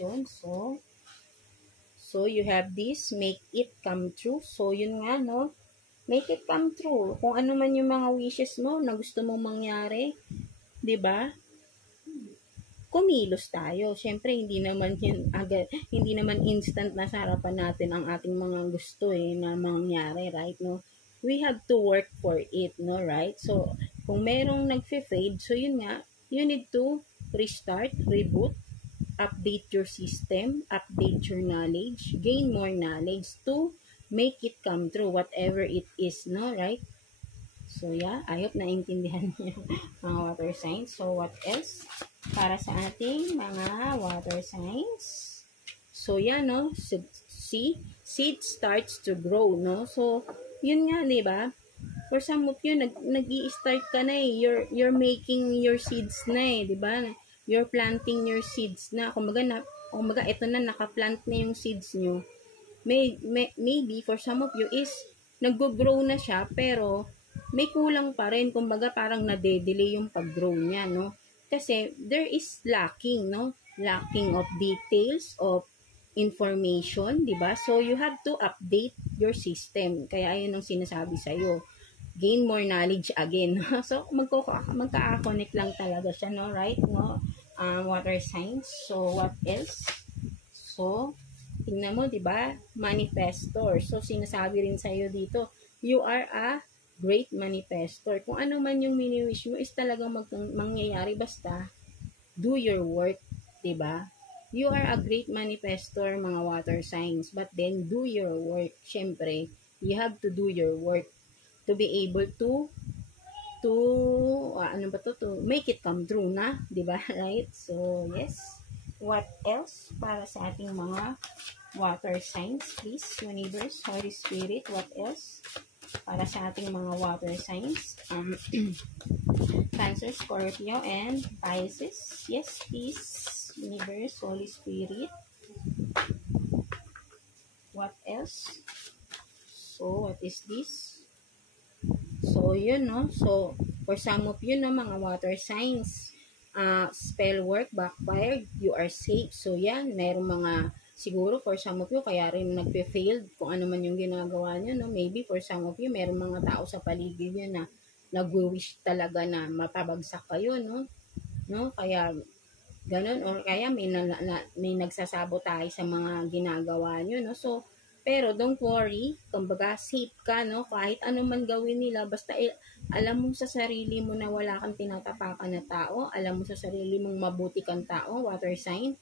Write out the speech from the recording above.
manifestation. So you have this, make it come true. So, yun nga, no? Make it come true. Kung ano man yung mga wishes mo na gusto mong mangyari, 'di ba? Kumilos tayo. Siyempre, hindi naman instant na sa harapan natin ang ating mga gusto na mangyari, right? No? We have to work for it, no, right? So, kung merong nagfe-fade, so yun nga, you need to restart, reboot, update your system, update your knowledge, gain more knowledge to make it come true, whatever it is, no, right? So, yeah, I hope naintindihan niyo mga water signs. So, what else? Para sa ating mga water signs. So, yeah, no? See? Seed starts to grow, no? So, yun nga, di ba? For some of you, nag-i-start ka na You're making your seeds na di ba? You're planting your seeds na. Kumbaga, ito na, naka-plant na yung seeds nyo. Maybe, for some of you is, nag-grow na siya, pero, may kulang pa rin. Kumbaga, parang nade-delay yung pag-grow niya, no? Kasi, there is lacking, no? Lacking of details, of information, di ba? So, you have to update your system. Kaya, ayun ang sinasabi sa'yo. Gain more knowledge again. So, magka-connect lang talaga siya, no? Right? No? Water signs. So, what else? So, tingnan mo, di ba? Manifestor. So, sinasabi rin sa'yo dito, you are a great manifestor. Kung ano man yung mini-wish mo is talagang mangyayari, basta do your work, diba? You are a great manifestor, mga water signs, but then do your work. Syempre, you have to do your work to be able to make it come true na, diba? Right? So, yes. What else para sa ating mga water signs? Please, universe, Holy Spirit, what else? Para sa ating mga water signs, Cancer, Scorpio, and Pisces. Yes, please, universe, Holy Spirit. What else? So, what is this? So, yun, no? So, for some of you, no, mga water signs, spell work, backfired, you are safe. So, yan, mayroong mga siguro for some of you, kaya rin nagpe-failed kung ano man yung ginagawa nyo, no? Maybe for some of you, merong mga tao sa paligid nyo na nag-wish talaga na mapabagsak kayo, no? Kaya, ganun, or kaya may nagsasabotahe sa mga ginagawa nyo, no? So, pero don't worry, kumbaga safe ka, no? Kahit ano man gawin nila, basta alam mo sa sarili mo na wala kang tinatapakan na tao, alam mo sa sarili mong mabuti kang tao, water sign,